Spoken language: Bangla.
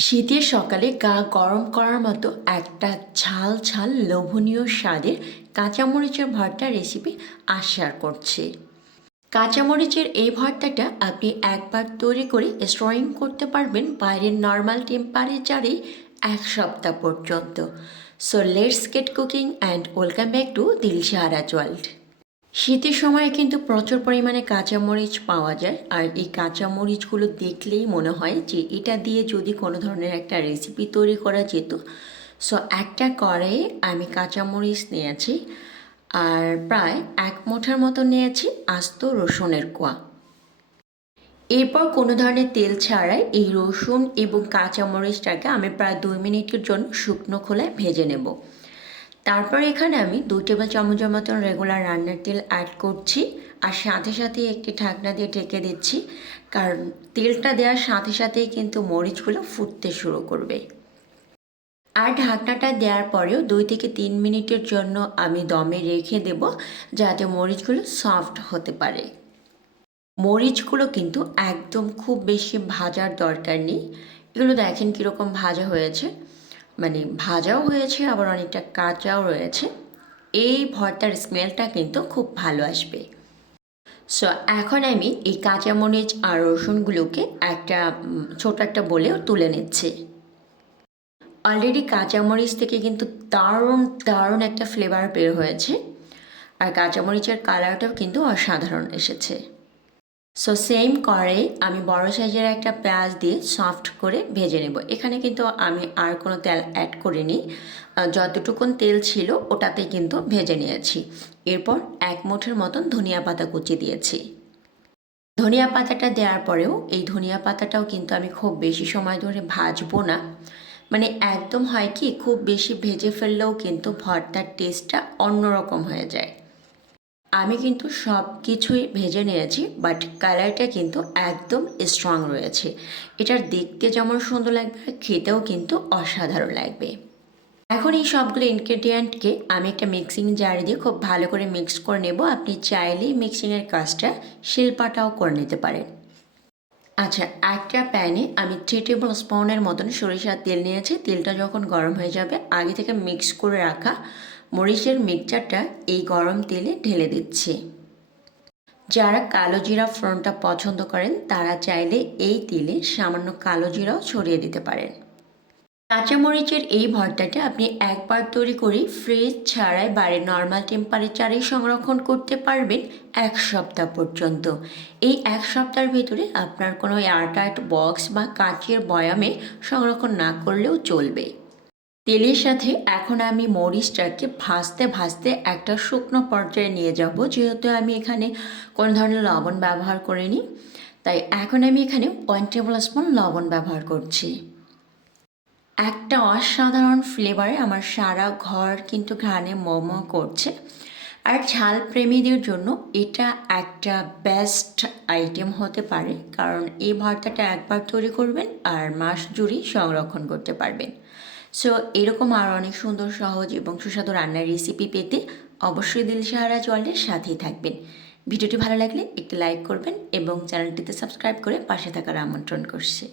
শীতের সকালে গা গরম করার মতো একটা ঝাল ঝাল লোভনীয় স্বাদের কাঁচামরিচের ভর্তা রেসিপি আশার করছি। কাঁচামরিচের এই ভর্তাটা আপনি একবার তৈরি করে স্টোরিং করতে পারবেন বাইরের নর্মাল টেম্পারেচারে এক সপ্তাহ পর্যন্ত। So let's get cooking and welcome back to Dilshahara world শীতের সময় কিন্তু প্রচুর পরিমাণে কাঁচামরিচ পাওয়া যায়, আর এই কাঁচামরিচগুলো দেখলেই মনে হয় যে এটা দিয়ে যদি কোনো ধরনের একটা রেসিপি তৈরি করা যেত। সো একটা কড়াইয়ে আমি কাঁচামরিচ নিয়েছি, আর প্রায় এক মুঠার মতো নিয়েছি আস্ত রসুনের কোয়া। এরপর কোনো ধরনের তেল ছাড়াই এই রসুন এবং কাঁচামরিচটাকে আমি প্রায় দুই মিনিটের জন্য শুকনো খোলায় ভেজে নেব। তারপর এখানে আমি দুই টেবিল চামচের মতন রেগুলার রান্নার তেল অ্যাড করছি আর সাথে সাথে একটি ঢাকনা দিয়ে ঢেকে দিচ্ছি। কারণ তেলটা দেওয়ার সাথে সাথেই কিন্তু মরিচগুলো ফুটতে শুরু করবে। আর ঢাকনাটা দেওয়ার পরেও দুই থেকে তিন মিনিটের জন্য আমি দমে রেখে দেব যাতে মরিচগুলো সফট হতে পারে। মরিচগুলো কিন্তু একদম খুব বেশি ভাজার দরকার নেই। এগুলো দেখেন কীরকম ভাজা হয়েছে। মানে ভাজাও হয়েছে, আবার অনেকটা কাঁচাও রয়েছে। এই ভর্তার স্মেলটা কিন্তু খুব ভালো আসবে। সো এখন আমি এই কাঁচামরিচ আর রসুনগুলোকে একটা ছোট একটা বলেও তুলে নিচ্ছি। অলরেডি কাঁচামরিচ থেকে কিন্তু দারুণ দারুণ একটা ফ্লেভার বের হয়েছে। আর কাঁচামরিচের কালারটাও কিন্তু অসাধারণ এসেছে। সো সেম করে, আমি বড় সাইজের একটা পেঁয়াজ দিয়ে সফট করে ভেজে নেব। এখানে কিন্তু আমি আর কোনো তেল অ্যাড করিনি। যতটুকুন তেল ছিল ওটাতে কিন্তু ভেজে নিয়েছি। এরপর এক মুঠের মতন ধনিয়া পাতা কুচি দিয়েছি। ধনিয়া পাতাটা দেওয়ার পরেও এই ধনিয়া পাতাটাও কিন্তু আমি খুব বেশি সময় ধরে ভাজবো না। মানে একদম হয় কি, খুব বেশি ভেজে ফেললেও কিন্তু ভর্তার টেস্টটা অন্যরকম হয়ে যায়। আমি কিন্তু সব কিছুই ভেজে নিয়েছি বাট কালারটা কিন্তু একদম স্ট্রং রয়েছে। এটার দেখতে যেমন সুন্দর লাগবে, খেতেও কিন্তু অসাধারণ লাগবে। এখন এই সবগুলো ইনগ্রেডিয়েন্টকে আমি একটা মিক্সিং জারে দিয়ে খুব ভালো করে মিক্স করে নেব। আপনি চাইলেই মিক্সিংয়ের কাজটা শিল্পাটাও করে নিতে পারেন। আচ্ছা একটা প্যানে আমি থ্রি টেবিল স্পুনের মতন সরিষার তেল নিয়েছি। তেলটা যখন গরম হয়ে যাবে, আগে থেকে মিক্স করে রাখা মরিচের মিক্সচারটা এই গরম তেলে ঢেলে দিচ্ছি। যারা কালো জিরা ফোড়নটা পছন্দ করেন, তারা চাইলে এই তেলে সামান্য কালো জিরাও ছড়িয়ে দিতে পারেন। কাঁচামরিচের এই ভর্তাটা আপনি একবার তৈরি করে ফ্রিজ ছাড়াই বাড়ির নর্মাল টেম্পারেচারেই সংরক্ষণ করতে পারবেন এক সপ্তাহ পর্যন্ত। এই এক সপ্তাহের ভিতরে আপনার কোনো এয়ারটাইট বক্স বা কাচের বয়ামে সংরক্ষণ না করলেও চলবে। তেলের সাথে এখন আমি মরিচটাকে ভাজতে ভাজতে একটা শুকনো পর্যায়ে নিয়ে যাব, যেহেতু আমি এখানে কোনো ধরনের লবণ ব্যবহার করিনি। তাই এখন আমি এখানে ওয়ান টেবিল স্পুন লবণ ব্যবহার করছি। একটা অসাধারণ ফ্লেভারে আমার সারা ঘর কিন্তু ঘ্রাণে মোমো করছে। আর ঝাল প্রেমীদের জন্য এটা একটা বেস্ট আইটেম হতে পারে, কারণ এই ভর্তাটা একবার তৈরি করবেন আর মাস জুড়েই সংরক্ষণ করতে পারবেন। সো এরকম আর অনেক সুন্দর, সহজ এবং সুস্বাদু রান্নার রেসিপি পেতে অবশ্যই দিলশাহারা জলের সাথেই থাকবেন। ভিডিওটি ভালো লাগলে একটি লাইক করবেন এবং চ্যানেলটিতে সাবস্ক্রাইব করে পাশে থাকার আমন্ত্রণ করছে।